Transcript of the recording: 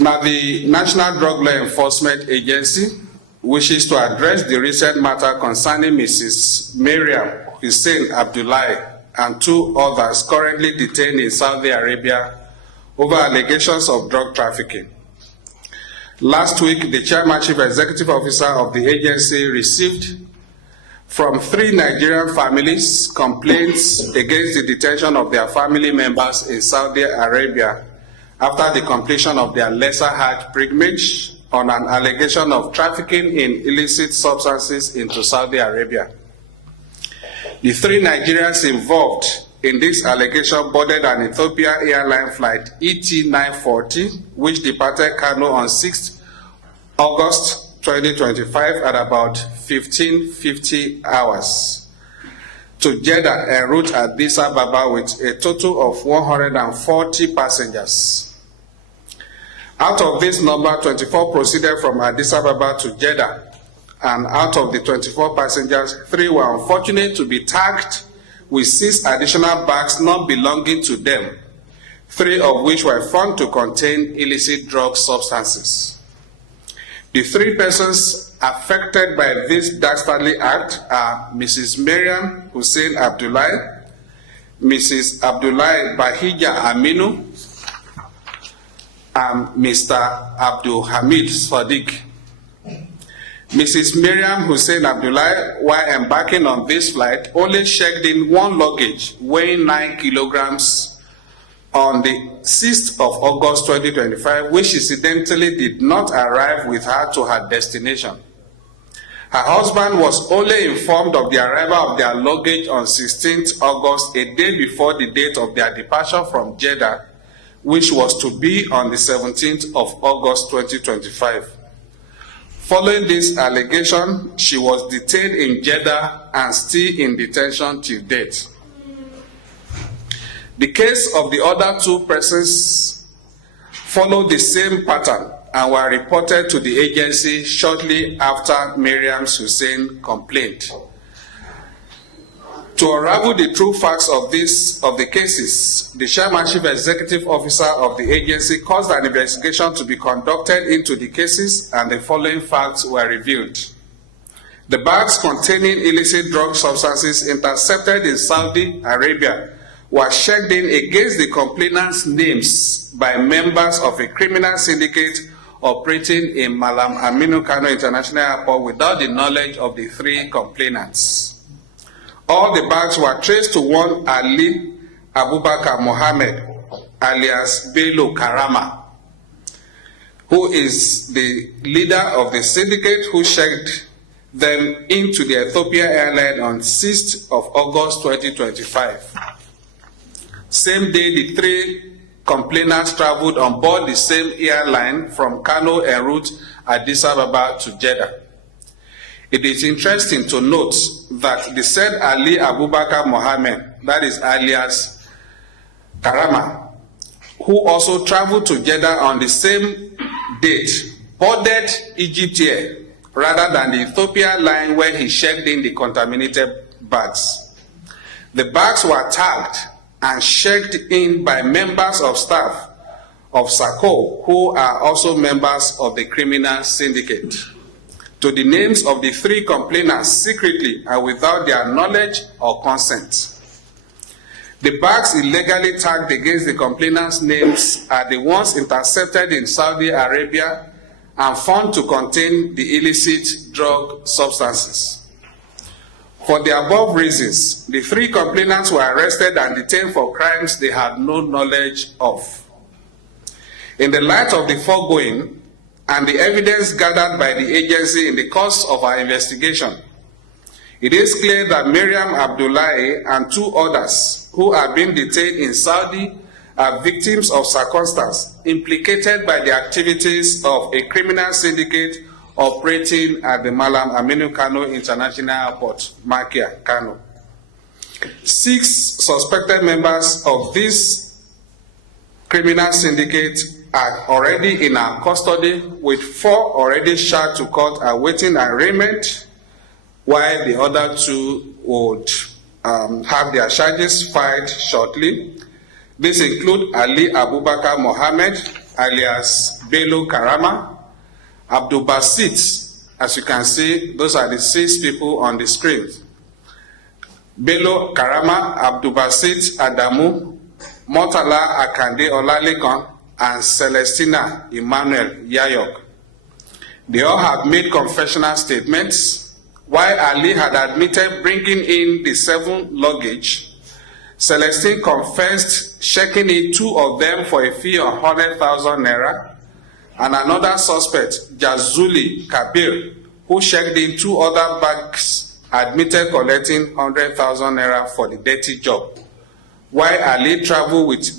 Now, the National Drug Law Enforcement Agency wishes to address the recent matter concerning Mrs. Maryam Hussain Abdullahi and 2 others currently detained in Saudi Arabia over allegations of drug trafficking. Last week, the Chairman Chief Executive Officer of the agency received from 3 Nigerian families complaints against the detention of their family members in Saudi Arabia after the completion of their lesser hajj pilgrimage on an allegation of trafficking in illicit substances into Saudi Arabia. The 3 Nigerians involved in this allegation boarded an Ethiopian airline flight ET-940, which departed Kano on 6 August 2025 at about 1550 hours to Jeddah en route at Addis Ababa with a total of 140 passengers. Out of this number, 24 proceeded from Addis Ababa to Jeddah, and out of the 24 passengers, 3 were unfortunate to be tagged with 6 additional bags not belonging to them, 3 of which were found to contain illicit drug substances. The 3 persons affected by this dastardly act are Mrs. Maryam Hussain Abdullahi, Mrs. Abdullahi Bahijja Aminu, and Mr. Abdulhamid Saddiq. Mrs. Maryam Hussain Abdullahi, while embarking on this flight, only checked in 1 luggage weighing 9 kilograms on the 6th of August 2025, which incidentally did not arrive with her to her destination. Her husband was only informed of the arrival of their luggage on 16th August, a day before the date of their departure from Jeddah, which was to be on the 17th of August 2025. Following this allegation, she was detained in Jeddah and still in detention till date. The case of the other 2 persons followed the same pattern and were reported to the agency shortly after Maryam Hussein's complaint. To unravel the true facts of the cases, the Chairman Chief Executive Officer of the agency caused an investigation to be conducted into the cases, and the following facts were revealed. The bags containing illicit drug substances intercepted in Saudi Arabia were checked in against the complainants' names by members of a criminal syndicate operating in Mallam Kano International Airport without the knowledge of the 3 complainants. All the bags were traced to one Ali Abubakar Mohammed, alias Bello Karama, who is the leader of the syndicate who checked them into the Ethiopian airline on 6th of August 2025. Same day, the 3 complainants traveled on board the same airline from Kano en route Addis Ababa to Jeddah. It is interesting to note that the said Ali Abubakar Mohammed, that is alias Karama, who also traveled to Jeddah on the same date, boarded Egypt Air rather than the Ethiopia line where he checked in the contaminated bags. The bags were tagged and checked in by members of staff of Asuquo, who are also members of the criminal syndicate, to the names of the 3 complainants secretly and without their knowledge or consent. The bags illegally tagged against the complainants' names are the ones intercepted in Saudi Arabia and found to contain the illicit drug substances. For the above reasons, the 3 complainants were arrested and detained for crimes they had no knowledge of. In the light of the foregoing, and the evidence gathered by the agency in the course of our investigation, it is clear that Maryam Abdullahi and 2 others who are being detained in Saudi are victims of circumstance implicated by the activities of a criminal syndicate operating at the Mallam Kano International Airport, MAKIA, Kano. 6 suspected members of this criminal syndicate are already in our custody, with 4 already charged to court awaiting arraignment, while the other 2 would have their charges filed shortly. These include Ali Abubakar Mohammed, alias Bello Karama, Abdul Basit, as you can see, those are the 6 people on the screen. Bello Karama, Abdul Basit Adamu, Murtala Akande Olalekan, and Celestina Emmanuel Yayok. They all have made confessional statements. While Ali had admitted bringing in the 7 luggage, Celestine confessed checking in 2 of them for a fee of 100,000 naira, and another suspect, Jazuli Kabir, who checked in 2 other bags, admitted collecting 100,000 naira for the dirty job. While Ali traveled with